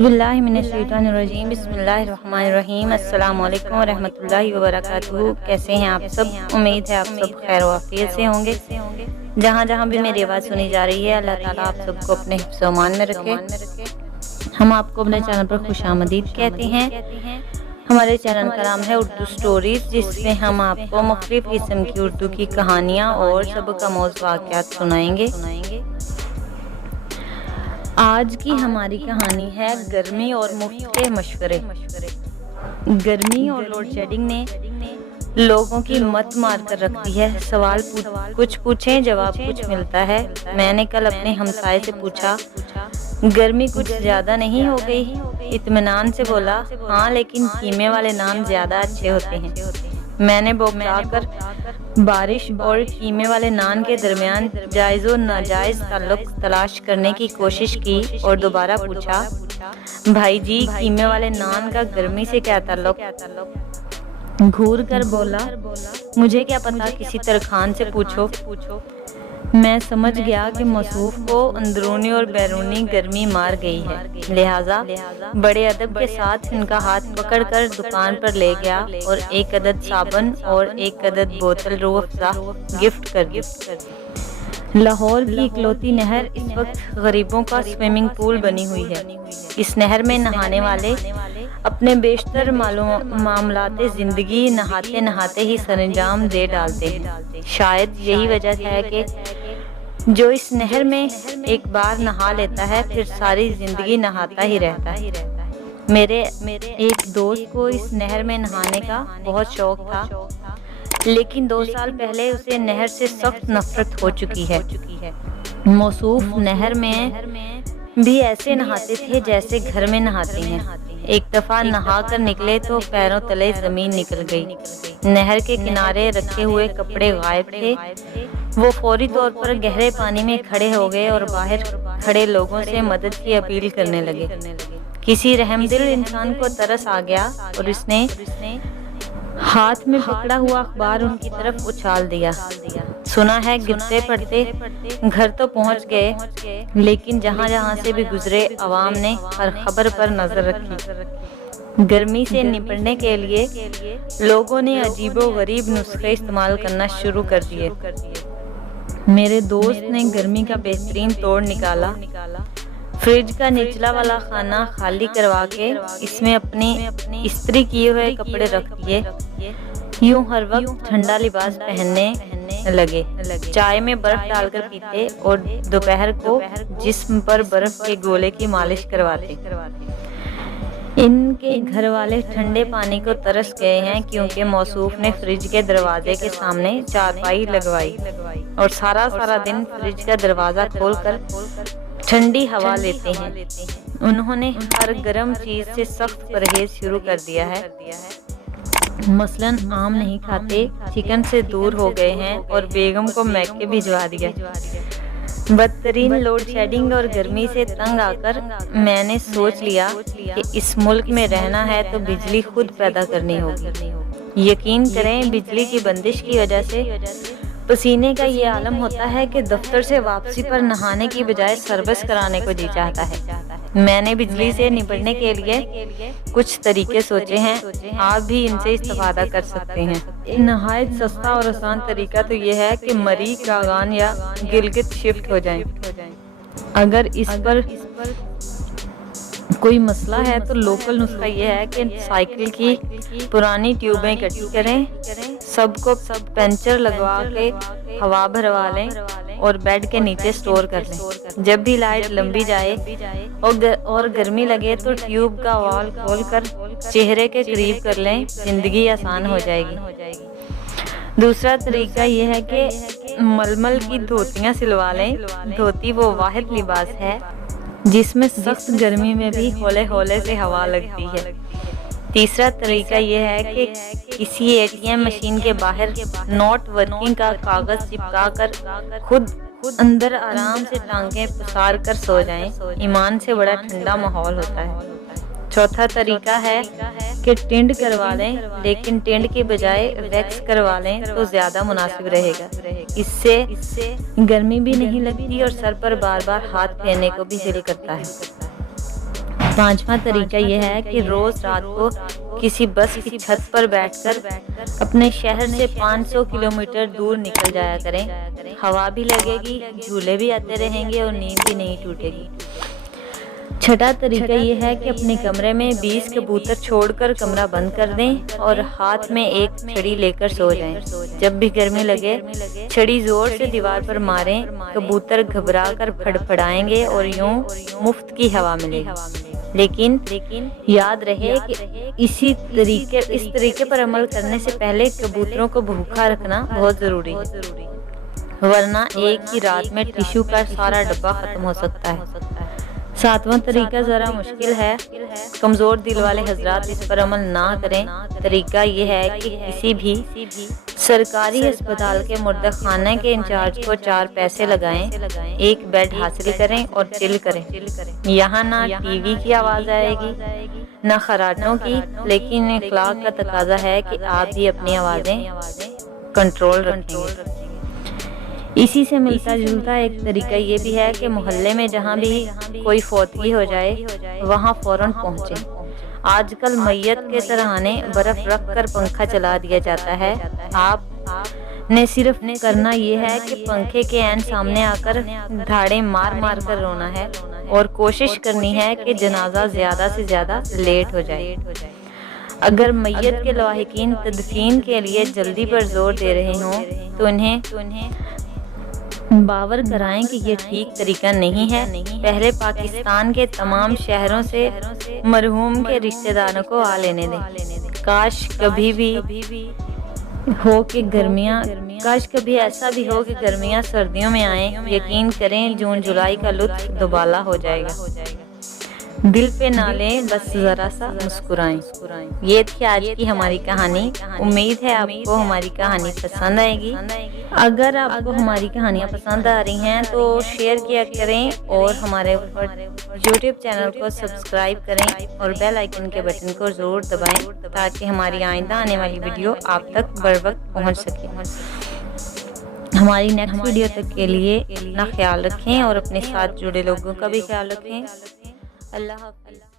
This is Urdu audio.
باللہ من الشیطان الرجیم بسم اللہ الرحمن الرحیم السلام علیکم ورحمۃ اللہ وبرکاتہ۔ کیسے ہیں آپ سب؟ امید ہے آپ سب خیر و عافیت سے ہوں گے۔ جہاں جہاں بھی میری آواز سنی جا رہی ہے، اللہ تعالیٰ آپ سب کو اپنے حفظ و امان میں رکھے۔ ہم آپ کو اپنے چینل پر خوش آمدید کہتے ہیں۔ ہمارے چینل کا نام ہے اردو سٹوریز، جس میں ہم آپ کو مختلف قسم کی اردو کی کہانیاں اور سبق آموز واقعات سنائیں گے۔ آج کی ہماری کہانی ہے گرمی اور مفت کے مشورے۔ گرمی اور لوڈ شیڈنگ نے لوگوں کی مت مار کر رکھ دی ہے۔ سوال کچھ پوچھیں، جواب کچھ ملتا ہے۔ میں نے کل اپنے ہمسائے سے پوچھا، گرمی کچھ زیادہ نہیں ہو گئی؟ اطمینان سے بولا، ہاں لیکن قیمے والے نان زیادہ اچھے ہوتے ہیں۔ میں نے بوکھلا کر بارش اور قیمے والے نان کے درمیان جائز و ناجائز تعلق تلاش کرنے کی کوشش کی اور دوبارہ پوچھا، بھائی جی قیمے والے نان کا گرمی سے کیا تعلق؟ گھور کر بولا، مجھے کیا پتا، کسی ترخان سے پوچھو۔ میں سمجھ گیا کہ موصوف کو اندرونی اور بیرونی گرمی مار گئی ہے، لہٰذا بڑے ادب کے ساتھ ان کا ہاتھ پکڑ کر دکان پر لے گیا اور ایک عدد صابن اور ایک عدد بوتل روح افزا گفٹ کر دی۔ لاہور کی اکلوتی نہر اس وقت غریبوں کا سوئمنگ پول بنی ہوئی ہے۔ اس نہر میں نہانے والے اپنے بیشتر معاملات زندگی نہاتے نہاتے ہی سر انجام دے ڈالتے ہیں۔ شاید یہی وجہ ہے کہ جو اس نہر میں ایک بار نہا لیتا ہے پھر ساری زندگی نہاتا ہی رہتا ہے۔ میرے ایک دوست کو اس نہر میں نہانے کا بہت شوق تھا، لیکن 2 سال پہلے اسے نہر سے سخت نفرت ہو چکی ہے۔ موصوف نہر میں بھی ایسے نہاتے تھے جیسے گھر میں نہاتے ہیں۔ ایک دفعہ نہا کر نکلے تو پیروں تلے زمین نکل گئی۔ نہر کے کنارے رکھے ہوئے کپڑے غائب تھے۔ وہ فوری طور پر گہرے پانی میں کھڑے ہو گئے اور باہر کھڑے لوگوں سے مدد کی اپیل کرنے لگے۔ کسی رحمدل انسان کو ترس آ گیا اور اس نے ہاتھ میں پکڑا ہوا اخبار ان کی طرف اچھال دیا۔ سنا ہے گرتے پڑتے گھر تو پہنچ گئے، لیکن جہاں جہاں سے بھی گزرے عوام نے ہر خبر پر نظر رکھی۔ گرمی سے نپٹنے کے لیے لوگوں نے عجیب و غریب نسخے استعمال کرنا شروع کر دیے۔ میرے دوست نے گرمی کا بہترین توڑ نکالا۔ فریج کا نچلا والا خانہ خالی کروا کے اس میں اپنے استری کیے ہوئے کپڑے رکھ دیے۔ یوں ہر وقت ٹھنڈا لباس پہننے لگے، چائے میں برف ڈال کر پیتے اور دوپہر کو جسم پر برف کے گولے کی مالش کرواتے۔ ان کے گھر والے ٹھنڈے پانی کو ترس گئے ہیں، کیونکہ موصوف نے فریج کے دروازے کے سامنے چارپائی لگوائی اور سارا دن فریج کا دروازہ کھول کر ٹھنڈی ہوا لیتے ہیں۔ انہوں نے ہر گرم چیز سے سخت پرہیز شروع کر دیا ہے، مثلاً آم نہیں کھاتے، چکن سے دور ہو گئے ہیں اور بیگم کو میکے بھجوا دیا۔ بدترین لوڈ شیڈنگ اور گرمی سے تنگ آ کر میں نے سوچ لیا کہ اس ملک میں رہنا ہے تو بجلی خود پیدا کرنی ہوگی۔ یقین کریں، بجلی کی بندش کی وجہ سے پسینے کا یہ عالم ہوتا ہے کہ دفتر سے واپسی پر نہانے کی بجائے سروس کرانے کو جی چاہتا ہے۔ میں نے بجلی سے نپٹنے کے لیے کچھ طریقے سوچے ہیں، آپ بھی ان سے استفادہ کر سکتے ہیں۔ نہایت سستا اور آسان طریقہ تو یہ ہے کہ مری، کاغان یا گلگت شفٹ ہو جائیں۔ اگر اس پر کوئی مسئلہ ہے تو لوکل نسخہ یہ ہے کہ سائیکل کی پرانی ٹیوبیں اکٹھی کریں، سب کو پنچر لگوا کے ہوا بھروا لیں اور بیڈ کے نیچے سٹور کر لیں۔ جب بھی لائٹ لمبی جائے اور گرمی لگے تو ٹیوب کا وال کھول کر چہرے کے قریب کر لیں، زندگی آسان ہو جائے گی۔ دوسرا طریقہ یہ ہے کہ ململ کی دھوتیاں سلوا لیں۔ دھوتی وہ واحد لباس ہے جس میں سخت گرمی میں بھی ہولے ہولے سے ہوا لگتی ہے۔ تیسرا طریقہ یہ ہے کہ کسی ATM مشین کے باہر نوٹ ورکنگ کا کاغذ چپکا کر خود اندر آرام سے ٹانگیں پسار کر سو جائیں، ایمان سے بڑا ٹھنڈا ماحول ہوتا ہے۔ چوتھا طریقہ ہے کہ ٹنڈ کروا لیں، لیکن ٹنڈ کی بجائے ویکس کروا لیں تو زیادہ مناسب رہے گا۔ اس سے گرمی بھی نہیں لگتی اور سر پر بار بار ہاتھ پھیرنے کو بھی دل کرتا ہے۔ 5واں طریقہ یہ ہے کہ روز رات کو کسی بس کی چھت پر بیٹھ کر اپنے شہر سے 500 کلومیٹر دور نکل جایا کریں۔ ہوا بھی لگے گی، جھولے بھی آتے رہیں گے اور نیند بھی نہیں ٹوٹے گی۔ 6واں طریقہ یہ ہے کہ اپنے کمرے میں 20 کبوتر چھوڑ کر کمرہ بند کر دیں اور ہاتھ میں ایک چھڑی لے کر سو جائیں۔ جب بھی گرمی لگے چھڑی زور سے دیوار پر ماریں، کبوتر گھبرا کر پھڑپھڑائیں گے اور یوں مفت کی ہوا ملے گی۔ لیکن یاد رہے کہ اس طریقے پر عمل کرنے سے پہلے کبوتروں کو بھوکا رکھنا بہت ضروری ہے، ورنہ ایک ہی رات میں ٹشو کا سارا ڈبہ ختم ہو سکتا ہے۔ 7واں طریقہ ذرا مشکل ہے، کمزور دل والے حضرات اس پر عمل نہ کریں۔ طریقہ یہ ہے کہ کسی بھی سرکاری ہسپتال کے مردہ خانہ کے انچارج کو 4 پیسے لگائیں، ایک بیڈ حاصل کریں اور چل کریں۔ یہاں نہ ٹی وی کی آواز آئے گی نہ خراٹوں کی، لیکن اخلاق کا تقاضا ہے کہ آپ بھی اپنی آوازیں کنٹرول رکھیں گے۔ اسی سے ملتا جلتا ایک طریقہ یہ بھی ہے کہ محلے میں جہاں بھی کوئی فوتگی ہو جائے وہاں فوراً پہنچیں۔ آج کل میت کے سرہانے برف رکھ کر پنکھا چلا دیا جاتا ہے۔ آپ نے صرف کرنا یہ ہے کہ پنکھے کے عین سامنے آ کر دھاڑیں مار مار کر رونا ہے اور کوشش کرنی ہے کہ جنازہ زیادہ سے زیادہ لیٹ ہو جائے۔ اگر میت کے لواحقین تدفین کے لیے جلدی پر زور دے رہے ہوں تو انہیں باور کرائیں کہ یہ ٹھیک طریقہ نہیں ہے۔ پہلے پاکستان کے تمام شہروں سے مرحوم کے رشتہ داروں کو آ لینے دیں۔ کاش کبھی ایسا بھی ہو کہ گرمیاں سردیوں میں آئیں۔ یقین کریں جون جولائی کا لطف دوبالا ہو جائے گا۔ دل پہ نہ لیں، بس ذرا سا مسکرائیں۔ یہ تھی آج کی ہماری کہانی۔ امید ہے آپ کو ہماری کہانی پسند آئے گی۔ اگر آپ کو ہماری کہانیاں پسند آ رہی ہیں تو شیئر کیا کریں اور ہمارے یوٹیوب چینل کو سبسکرائب کریں اور بیل آئیکن کے بٹن کو ضرور دبائیں تاکہ ہماری آئندہ آنے والی ویڈیو آپ تک بر وقت پہنچ سکے۔ ہماری نیکسٹ ویڈیو تک کے لیے اپنا خیال رکھیں اور اپنے ساتھ جڑے لوگوں کا بھی خیال رکھیں۔ اللہ حافظ۔